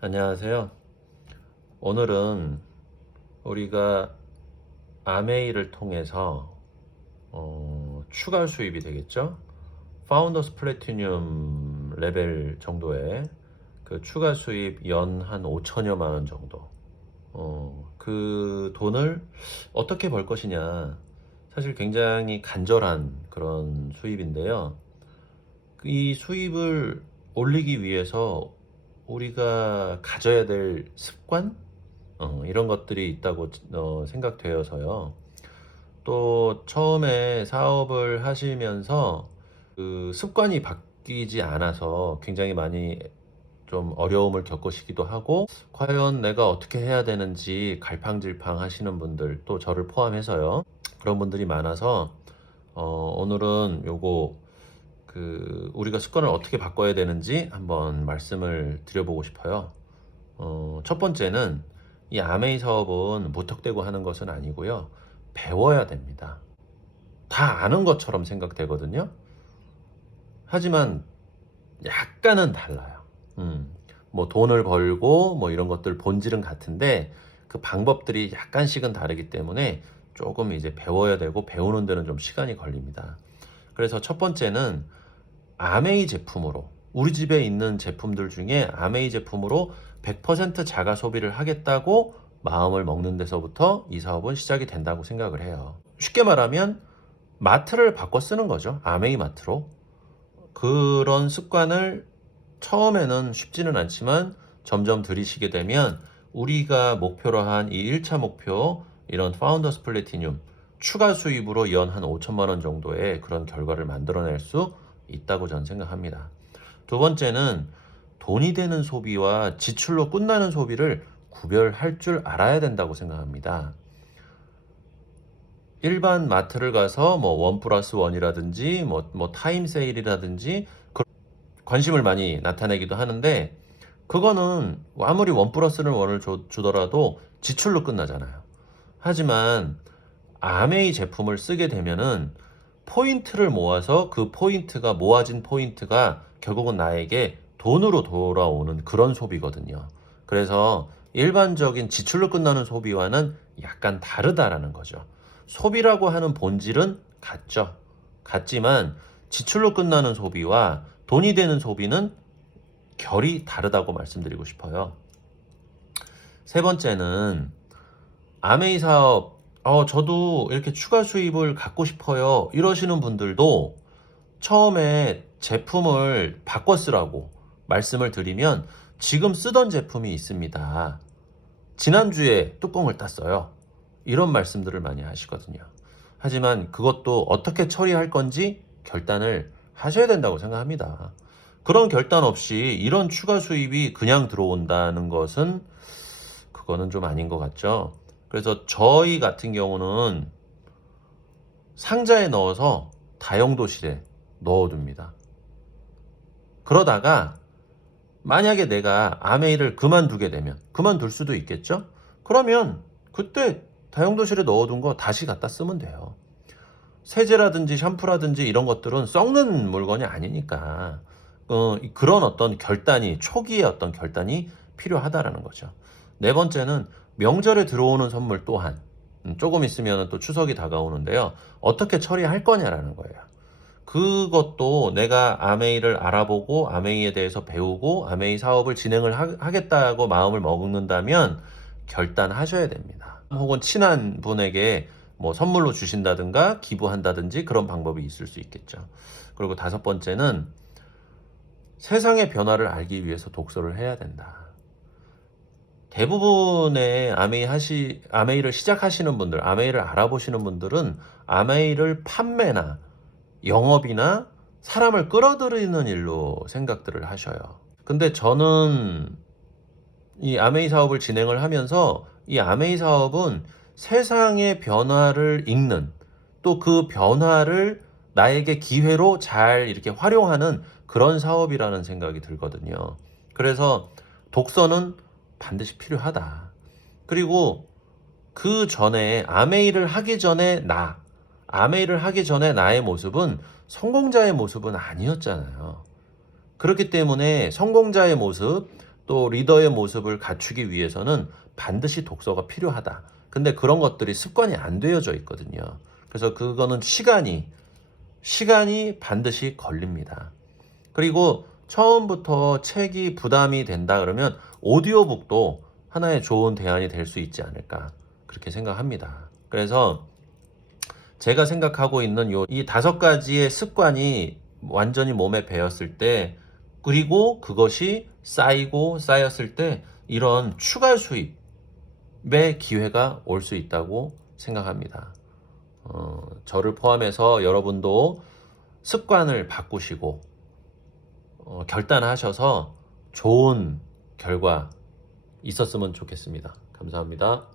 안녕하세요. 오늘은 우리가 아메이를 통해서 추가 수입이 되겠죠? 파운더스 플래티늄 레벨 정도의 그 추가 수입 연 한 5천여만 원 정도. 그 돈을 어떻게 벌 것이냐. 사실 굉장히 간절한 그런 수입인데요. 이 수입을 올리기 위해서 우리가 가져야 될 습관? 이런 것들이 있다고 생각되어서요. 또 처음에 사업을 하시면서 그 습관이 바뀌지 않아서 굉장히 많이 좀 어려움을 겪으시기도 하고, 과연 내가 어떻게 해야 되는지 갈팡질팡 하시는 분들, 또 저를 포함해서요. 그런 분들이 많아서 오늘은 요거 우리가 습관을 어떻게 바꿔야 되는지 한번 말씀을 드려보고 싶어요. 첫 번째는 이 아메이 사업은 무턱대고 하는 것은 아니고요. 배워야 됩니다. 다 아는 것처럼 생각되거든요. 하지만 약간은 달라요. 뭐 돈을 벌고 뭐 이런 것들 본질은 같은데 그 방법들이 약간씩은 다르기 때문에 조금 이제 배워야 되고 배우는 데는 좀 시간이 걸립니다. 그래서 첫 번째는 아메이 제품으로, 우리 집에 있는 제품들 중에 아메이 제품으로 100% 자가 소비를 하겠다고 마음을 먹는 데서부터 이 사업은 시작이 된다고 생각을 해요. 쉽게 말하면 마트를 바꿔 쓰는 거죠. 아메이 마트로. 그런 습관을 처음에는 쉽지는 않지만 점점 들이시게 되면 우리가 목표로 한 이 1차 목표, 이런 파운더스 플래티늄 추가 수입으로 연 한 5천만 원 정도의 그런 결과를 만들어낼 수 있다고 저는 생각합니다. 두 번째는 돈이 되는 소비와 지출로 끝나는 소비를 구별할 줄 알아야 된다고 생각합니다. 일반 마트를 가서 뭐 원 플러스 원이라든지 뭐 타임 세일이라든지 관심을 많이 나타내기도 하는데, 그거는 아무리 원 플러스를 원을 주더라도 지출로 끝나잖아요. 하지만 아메이 제품을 쓰게 되면은 포인트를 모아서 그 포인트가 모아진 포인트가 결국은 나에게 돈으로 돌아오는 그런 소비거든요. 그래서 일반적인 지출로 끝나는 소비와는 약간 다르다라는 거죠. 소비라고 하는 본질은 같죠. 같지만 지출로 끝나는 소비와 돈이 되는 소비는 결이 다르다고 말씀드리고 싶어요. 세 번째는 아메이 사업, 저도 이렇게 추가 수입을 갖고 싶어요, 이러시는 분들도 처음에 제품을 바꿔 쓰라고 말씀을 드리면 지금 쓰던 제품이 있습니다. 지난주에 뚜껑을 땄어요. 이런 말씀들을 많이 하시거든요. 하지만 그것도 어떻게 처리할 건지 결단을 하셔야 된다고 생각합니다. 그런 결단 없이 이런 추가 수입이 그냥 들어온다는 것은 그거는 좀 아닌 것 같죠. 그래서 저희 같은 경우는 상자에 넣어서 다용도실에 넣어둡니다. 그러다가 만약에 내가 아메이를 그만두게 되면, 그만둘 수도 있겠죠? 그러면 그때 다용도실에 넣어둔 거 다시 갖다 쓰면 돼요. 세제라든지 샴푸라든지 이런 것들은 썩는 물건이 아니니까 그런 어떤 결단이, 초기의 어떤 결단이 필요하다라는 거죠. 네 번째는 명절에 들어오는 선물 또한 조금 있으면 또 추석이 다가오는데요. 어떻게 처리할 거냐라는 거예요. 그것도 내가 아메이를 알아보고 아메이에 대해서 배우고 아메이 사업을 진행을 하겠다고 마음을 먹는다면 결단하셔야 됩니다. 혹은 친한 분에게 뭐 선물로 주신다든가 기부한다든지 그런 방법이 있을 수 있겠죠. 그리고 다섯 번째는 세상의 변화를 알기 위해서 독서를 해야 된다. 대부분의 아메이를 시작하시는 분들, 아메이를 알아보시는 분들은 아메이를 판매나 영업이나 사람을 끌어들이는 일로 생각들을 하셔요. 근데 저는 이 아메이 사업을 진행을 하면서 이 아메이 사업은 세상의 변화를 읽는, 또 그 변화를 나에게 기회로 잘 이렇게 활용하는 그런 사업이라는 생각이 들거든요. 그래서 독서는 반드시 필요하다. 그리고 그 전에 아메이를 하기 전에 나의 모습은 성공자의 모습은 아니었잖아요. 그렇기 때문에 성공자의 모습, 또 리더의 모습을 갖추기 위해서는 반드시 독서가 필요하다. 근데 그런 것들이 습관이 안 되어져 있거든요. 그래서 그거는 시간이 반드시 걸립니다. 그리고 처음부터 책이 부담이 된다 그러면 오디오북도 하나의 좋은 대안이 될 수 있지 않을까 그렇게 생각합니다. 그래서 제가 생각하고 있는 이 5가지의 습관이 완전히 몸에 배었을 때, 그리고 그것이 쌓였을 때 이런 추가 수입의 기회가 올 수 있다고 생각합니다. 저를 포함해서 여러분도 습관을 바꾸시고 결단하셔서 좋은 결과 있었으면 좋겠습니다. 감사합니다.